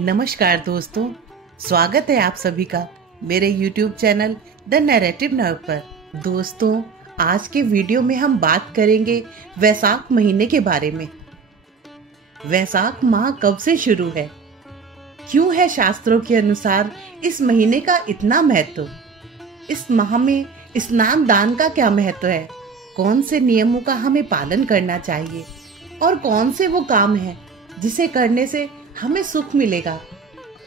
नमस्कार दोस्तों, स्वागत है आप सभी का मेरे YouTube channel the narrative nerve पर। दोस्तों, आज के वीडियो में हम बात करेंगे वैशाख महीने के बारे में। वैशाख माह कब से शुरू है? क्यों है शास्त्रों के अनुसार इस महीने का इतना महत्व? इस माह में स्नान दान का क्या महत्व है? कौन से नियमों का हमें पालन करना चाहिए और कौन से वो काम है जिसे करने से हमें सुख मिलेगा?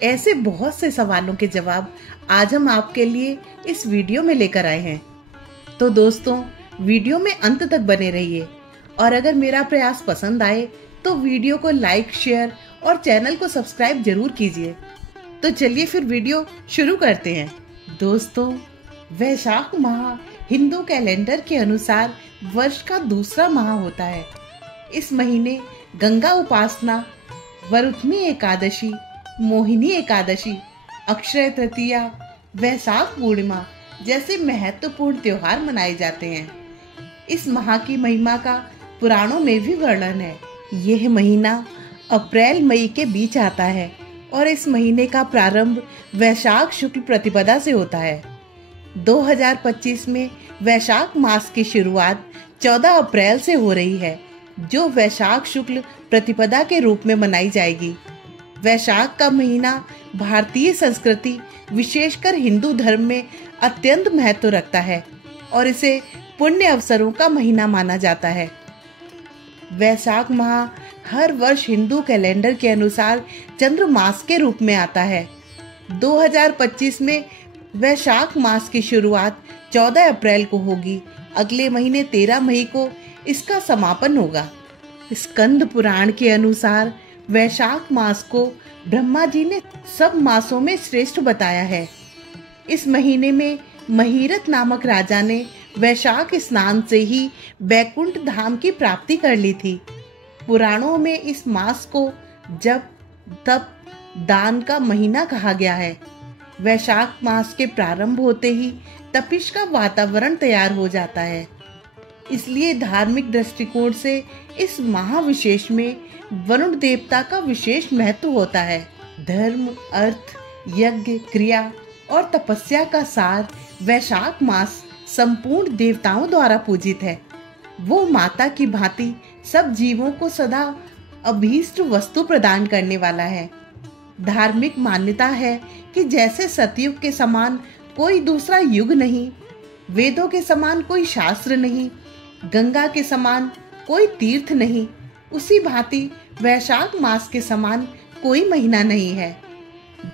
ऐसे बहुत से सवालों के जवाब आज हम आपके लिए इस वीडियो में लेकर आए हैं। तो दोस्तों, वीडियो में अंत तक बने रहिए और अगर मेरा प्रयास पसंद आए तो वीडियो को लाइक, शेयर और चैनल को सब्सक्राइब जरूर कीजिए। तो चलिए फिर वीडियो शुरू करते हैं। दोस्तों, वैशाख माह हिंदू कैलेंडर के अनुसार वर्ष का दूसरा माह होता है। इस महीने गंगा उपासना, वरुथनी एकादशी, मोहिनी एकादशी, अक्षय तृतीया, वैशाख पूर्णिमा जैसे महत्वपूर्ण त्योहार मनाए जाते हैं। इस माह की महिमा का पुराणों में भी वर्णन है। यह महीना अप्रैल मई के बीच आता है और इस महीने का प्रारंभ वैशाख शुक्ल प्रतिपदा से होता है। 2025 में वैशाख मास की शुरुआत 14 अप्रैल से हो रही है, जो वैशाख शुक्ल प्रतिपदा के रूप में मनाई जाएगी। वैशाख का महीना भारतीय संस्कृति, विशेषकर हिंदू धर्म में अत्यंत महत्व रखता है और इसे पुण्य अवसरों का महीना माना जाता है। वैशाख माह हर वर्ष हिंदू कैलेंडर के अनुसार चंद्र मास के रूप में आता है। 2025 में वैशाख मास की शुरुआत 14 अप्रैल को होगी। अगले महीने 13 मई को इसका समापन होगा। स्कंद पुराण के अनुसार वैशाख मास को ब्रह्मा जी ने सब मासों में श्रेष्ठ बताया है। इस महीने में महीरथ नामक राजा ने वैशाख स्नान से ही बैकुंठ धाम की प्राप्ति कर ली थी। पुराणों में इस मास को जप, तप, दान का महीना कहा गया है। वैशाख मास के प्रारंभ होते ही तपिश का वातावरण तैयार हो जाता है। इसलिए धार्मिक दृष्टिकोण से इस महाविशेष में वरुण देवता का विशेष महत्व होता है। धर्म, अर्थ, यज्ञ, क्रिया और तपस्या का सार वैशाख मास संपूर्ण देवताओं द्वारा पूजित है। वो माता की भांति सब जीवों को सदा अभीष्ट वस्तु प्रदान करने वाला है। धार्मिक मान्यता है कि जैसे सतयुग के समान कोई दूसरा युग नहीं, वेदों के समान कोई शास्त्र नहीं, गंगा के समान कोई तीर्थ नहीं, उसी भांति वैशाख मास के समान कोई महीना नहीं है।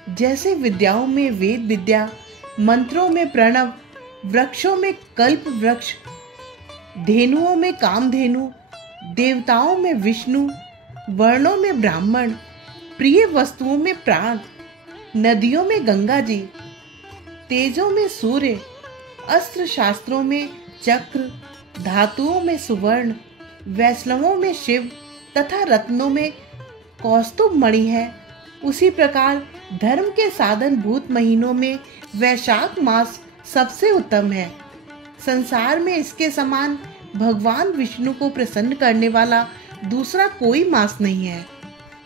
जैसे विद्याओं में वेद विद्या, मंत्रों में प्रणव, वृक्षों में कल्प वृक्ष, धेनुओं में कामधेनु, देवताओं में विष्णु, वर्णों में ब्राह्मण, प्रिय वस्तुओं में प्राण, नदियों में गंगा जी, तेजों में सूर्य, अस्त्र शास्त्रों में चक्र, धातुओं में सुवर्ण, वैष्णवों में शिव तथा रत्नों में कौस्तुभ मणि है, उसी प्रकार धर्म के साधन भूत महीनों में वैशाख मास सबसे उत्तम है। संसार में इसके समान भगवान विष्णु को प्रसन्न करने वाला दूसरा कोई मास नहीं है।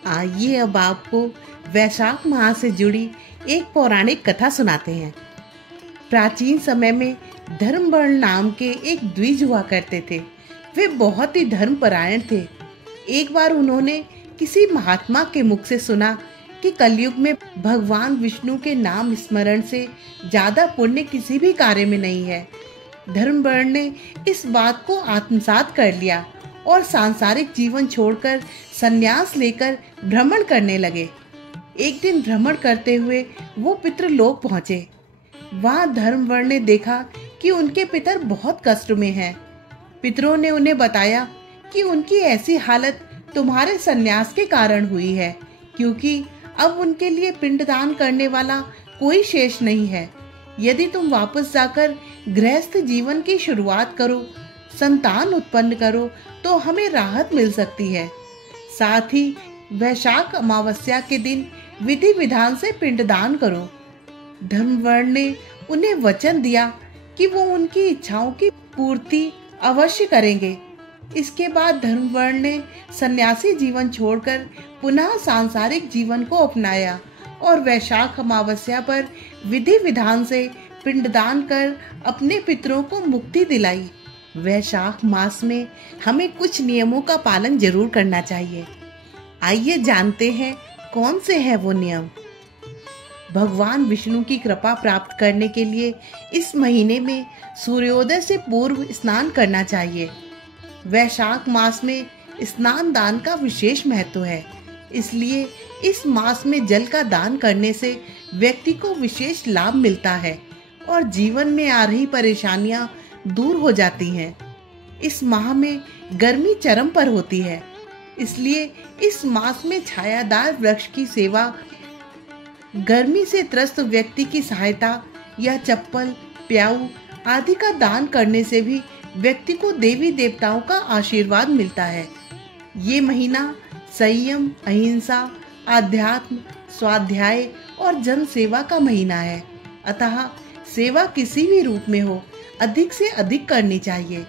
आइए अब आपको वैशाख माह से जुड़ी एक पौराणिक कथा सुनाते हैं। प्राचीन समय में धर्मवर्ण नाम के एक द्विज हुआ करते थे। वे बहुत ही धर्मपरायण थे। एक बार उन्होंने किसी महात्मा के मुख से सुना कि कलयुग में भगवान विष्णु के नाम स्मरण से ज्यादा पुण्य किसी भी कार्य में नहीं है। धर्मवर्ण ने इस बात को आत्मसात कर लिया और सांसारिक जीवन छोड़कर संन्यास लेकर भ्रमण करने लगे। एक दिन भ्रमण करते हुए वो पितृलोक पहुंचे। वहां धर्मवर्ण ने देखा कि उनके पितर बहुत कष्ट में हैं। पितरों ने उन्हें बताया कि उनकी ऐसी हालत तुम्हारे संन्यास के कारण हुई है, क्योंकि अब उनके लिए पिंडदान करने वाला कोई शेष नहीं है। यदि तुम वापस जाकर गृहस्थ जीवन की शुरुआत करो, संतान उत्पन्न करो, तो हमें राहत मिल सकती है। साथ ही वैशाख अमावस्या के दिन विधि विधान से पिंडदान करो। धर्मवर्ण ने उन्हें वचन दिया कि वो उनकी इच्छाओं की पूर्ति अवश्य करेंगे। इसके बाद धर्मवर्ण ने सन्यासी जीवन छोड़कर पुनः सांसारिक जीवन को अपनाया और वैशाख अमावस्या पर विधि विधान से पिंडदान कर अपने पितरों को मुक्ति दिलाई। वैशाख मास में हमें कुछ नियमों का पालन जरूर करना चाहिए। आइए जानते हैं कौन से हैं वो नियम। भगवान विष्णु की कृपा प्राप्त करने के लिए इस महीने में सूर्योदय से पूर्व स्नान करना चाहिए। वैशाख मास में स्नान दान का विशेष महत्व है, इसलिए इस मास में जल का दान करने से व्यक्ति को विशेष लाभ मिलता है और जीवन में आ रही परेशानियां दूर हो जाती हैं। इस माह में गर्मी चरम पर होती है, इसलिए इस मास में छायादार वृक्ष की सेवा, गर्मी से त्रस्त व्यक्ति की सहायता या चप्पल, प्याऊ आदि का दान करने से भी व्यक्ति को देवी देवताओं का आशीर्वाद मिलता है। ये महीना संयम, अहिंसा, आध्यात्म, स्वाध्याय और जन सेवा का महीना है, अतः सेवा किसी भी रूप में हो अधिक से अधिक करनी चाहिए।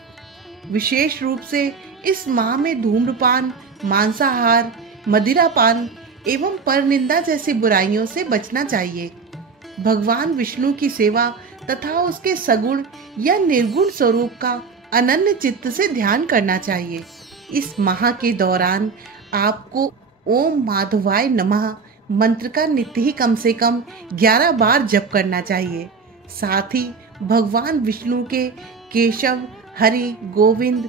विशेष रूप से इस माह में धूम्रपान, मांसाहार, मदिरापान एवं परनिंदा जैसी बुराइयों से बचना चाहिए। भगवान विष्णु की सेवा तथा उसके सगुण या निर्गुण स्वरूप का अनन्य चित्त से ध्यान करना चाहिए। इस माह के दौरान आपको ओम माधवाय नमः मंत्र का नित्य ही कम से कम 11 बार जप करना चाहिए। साथ ही भगवान विष्णु के केशव, हरि, गोविंद,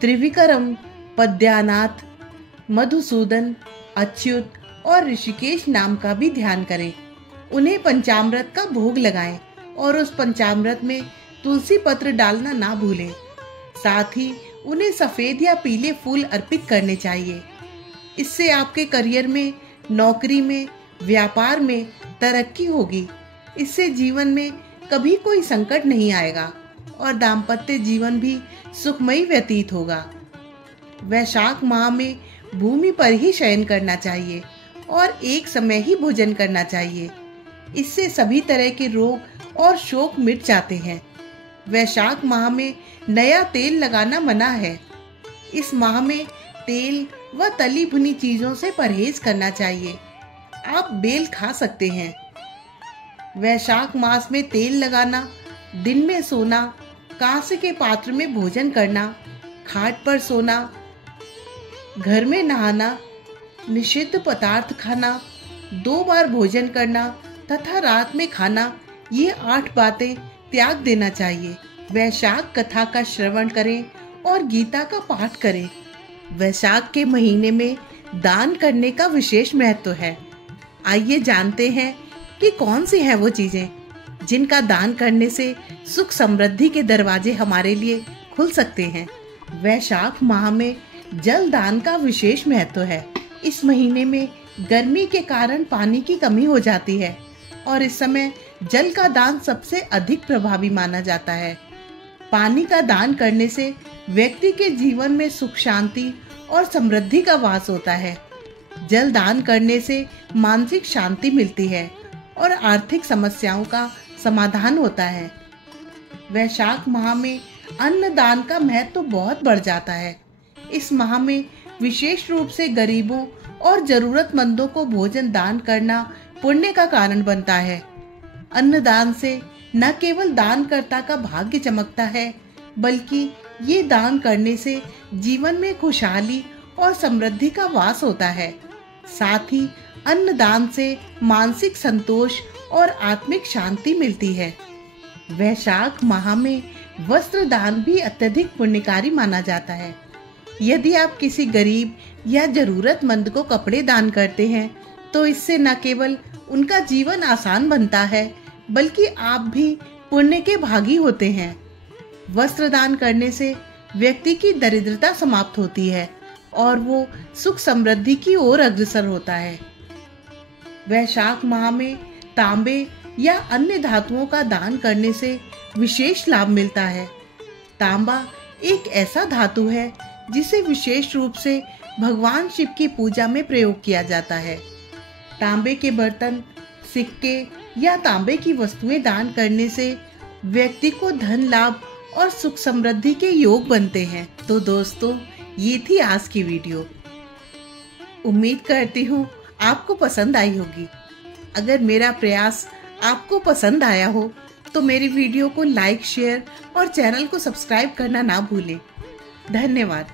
त्रिविक्रम, पद्यानाथ, मधुसूदन, अच्युत और ऋषिकेश नाम का भी ध्यान करें। उन्हें पंचामृत का भोग लगाएं और उस पंचामृत में तुलसी पत्र डालना ना भूलें। साथ ही उन्हें सफेद या पीले फूल अर्पित करने चाहिए। इससे आपके करियर में, नौकरी में, व्यापार में तरक्की होगी। इससे जीवन में कभी कोई संकट नहीं आएगा और दाम्पत्य जीवन भी सुखमयी व्यतीत होगा। वैशाख माह में भूमि पर ही शयन करना चाहिए और एक समय ही भोजन करना चाहिए। इससे सभी तरह के रोग और शोक मिट जाते हैं। वैशाख माह में नया तेल लगाना मना है। इस माह में तेल व तली भुनी चीजों से परहेज करना चाहिए। आप बेल खा सकते हैं। वैशाख मास में तेल लगाना, दिन में सोना, कांसे के पात्र में भोजन करना, खाट पर सोना, घर में नहाना, निषिद्ध पदार्थ खाना, 2 बार भोजन करना तथा रात में खाना, ये 8 बातें त्याग देना चाहिए। वैशाख कथा का श्रवण करें और गीता का पाठ करें। वैशाख के महीने में दान करने का विशेष महत्व है। आइए जानते हैं कि कौन सी हैं वो चीजें जिनका दान करने से सुख समृद्धि के दरवाजे हमारे लिए खुल सकते हैं। वैशाख माह में जल दान का विशेष महत्व है। इस महीने में गर्मी के कारण पानी की कमी हो जाती है और इस समय जल का दान सबसे अधिक प्रभावी माना जाता है। पानी का दान करने से व्यक्ति के जीवन में सुख, शांति और समृद्धि का वास होता है। जल दान करने से मानसिक शांति मिलती है और आर्थिक समस्याओं का समाधान होता है। वैशाख माह में अन्न दान का महत्व बहुत बढ़ जाता है। इस माह में विशेष रूप से गरीबों और जरूरतमंदों को भोजन दान करना पुण्य का कारण बनता है। अन्नदान से न केवल दानकर्ता का भाग्य चमकता है, बल्कि ये दान करने से जीवन में खुशहाली और समृद्धि का वास होता है। साथ ही अन्नदान से मानसिक संतोष और आत्मिक शांति मिलती है। वैशाख माह में वस्त्र दान भी अत्यधिक पुण्यकारी माना जाता है। यदि आप किसी गरीब या जरूरतमंद को कपड़े दान करते हैं तो इससे न केवल उनका जीवन आसान बनता है, बल्कि आप भी पुण्य के भागी होते हैं। वस्त्र दान करने से व्यक्ति की दरिद्रता समाप्त होती है और वो सुख समृद्धि की ओर अग्रसर होता है। वैशाख माह में तांबे या अन्य धातुओं का दान करने से विशेष लाभ मिलता है। तांबा एक ऐसा धातु है जिसे विशेष रूप से भगवान शिव की पूजा में प्रयोग किया जाता है। तांबे के बर्तन, सिक्के या तांबे की वस्तुएं दान करने से व्यक्ति को धन लाभ और सुख समृद्धि के योग बनते हैं। तो दोस्तों, ये थी आज की वीडियो। उम्मीद करती हूँ आपको पसंद आई होगी। अगर मेरा प्रयास आपको पसंद आया हो तो मेरी वीडियो को लाइक, शेयर और चैनल को सब्सक्राइब करना ना भूलें। धन्यवाद।